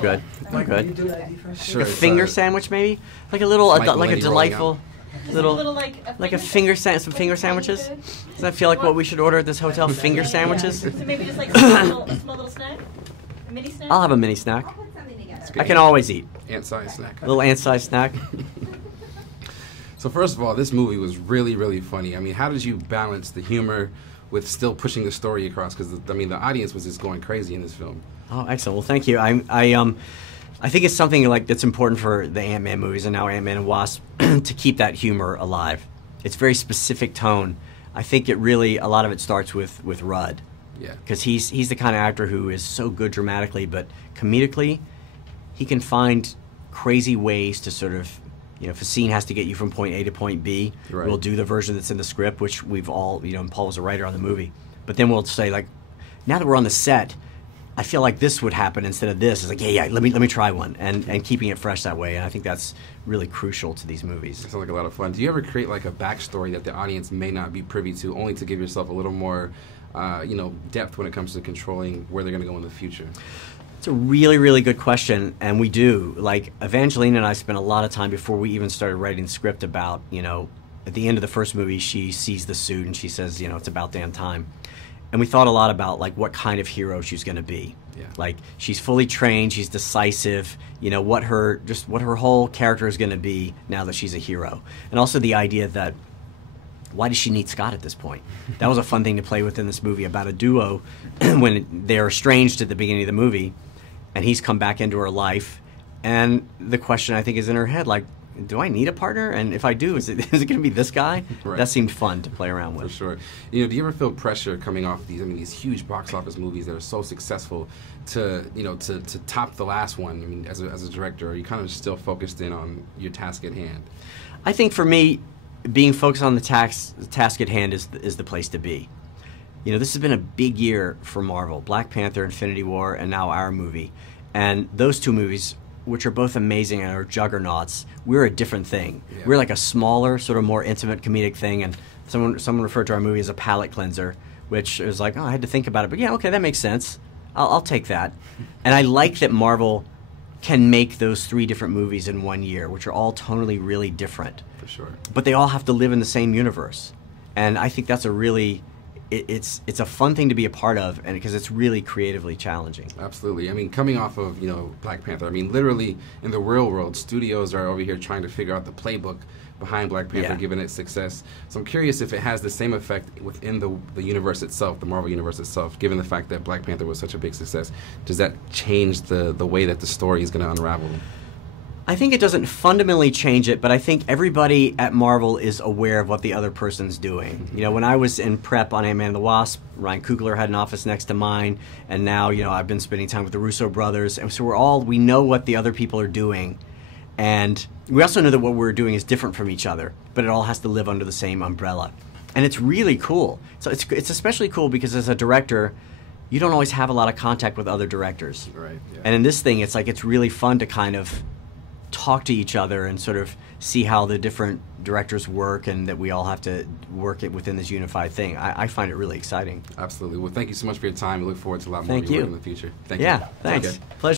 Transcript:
Good. Mike, Good. can you do that ID first? Sure. A finger sandwich, maybe? Like a little, Like like a lady delightful, Little like a finger some finger sandwiches. Does that feel like what we should order at this hotel? Finger sandwiches? So maybe just like a small little snack? A mini snack? I'll have a mini snack. I'll put something together. I can always eat. Ant-sized snack. A little ant-sized snack. So first of all, this movie was really, really funny. I mean, how did you balance the humor with still pushing the story across? Because I mean, the audience was just going crazy in this film. Oh, excellent. Well, thank you. I think it's something like that's important for the Ant-Man movies and now Ant-Man and Wasp to keep that humor alive. It's very specific tone. I think it really, a lot of it starts with Rudd. Yeah. Because he's the kind of actor who is so good dramatically, but comedically, he can find crazy ways to sort of, you know, if a scene has to get you from point A to point B, Right. we'll do the version that's in the script, which we've all, you know, and Paul was a writer on the movie. But then we'll say, like, now that we're on the set, I feel like this would happen instead of this. It's like, yeah, let me try one, and keeping it fresh that way. And I think that's really crucial to these movies. It sounds like a lot of fun. Do you ever create like a backstory that the audience may not be privy to, only to give yourself a little more, you know, depth when it comes to controlling where they're going to go in the future? It's a really, really good question, and we do. Like, Evangeline and I spent a lot of time before we even started writing the script about, you know, at the end of the first movie, she sees the suit and she says, you know, it's about damn time. And we thought a lot about, like, what kind of hero she's going to be. Yeah. Like, she's fully trained, she's decisive, you know, what her whole character is going to be now that she's a hero. And also the idea that, why does she need Scott at this point? That was a fun thing to play with in this movie about a duo when they're estranged at the beginning of the movie, and he's come back into her life, and the question I think is in her head, like, do I need a partner? And if I do, is it going to be this guy? Right. That seemed fun to play around with. For sure. You know, do you ever feel pressure coming off these, I mean, these huge box office movies that are so successful to, you know, to top the last one? I mean, as a director, are you kind of still focused in on your task at hand? I think for me, being focused on the task at hand is the place to be. You know, this has been a big year for Marvel. Black Panther, Infinity War, and now our movie. And those two movies, which are both amazing and are juggernauts, we're a different thing. Yeah. We're like a smaller, sort of more intimate comedic thing, and someone referred to our movie as a palate cleanser, which is like, oh, I had to think about it, but yeah, okay, that makes sense. I'll take that. And I like that Marvel can make those three different movies in 1 year, which are all tonally really different. For sure. But they all have to live in the same universe. And I think that's a really, it's a fun thing to be a part of, and because it's really creatively challenging. Absolutely. I mean, coming off of, you know, Black Panther, I mean, literally in the real world, studios are over here trying to figure out the playbook behind Black Panther, Yeah. given its success. So I'm curious if it has the same effect within the universe itself, the Marvel universe itself, given the fact that Black Panther was such a big success. Does that change the way that the story is going to unravel? I think it doesn't fundamentally change it, but I think everybody at Marvel is aware of what the other person's doing. You know, when I was in prep on Ant-Man the Wasp, Ryan Coogler had an office next to mine, and now, you know, I've been spending time with the Russo brothers, and so we know what the other people are doing, and we also know that what we're doing is different from each other, but it all has to live under the same umbrella. And it's really cool. So it's especially cool because as a director, you don't always have a lot of contact with other directors. Right. Yeah. And in this thing, it's like it's really fun to kind of talk to each other and sort of see how the different directors work, and that we all have to work it within this unified thing. I find it really exciting. Absolutely. Well, thank you so much for your time. We look forward to a lot more Thank of your you. work in the future. Thank you. Yeah, thanks. Okay. Pleasure.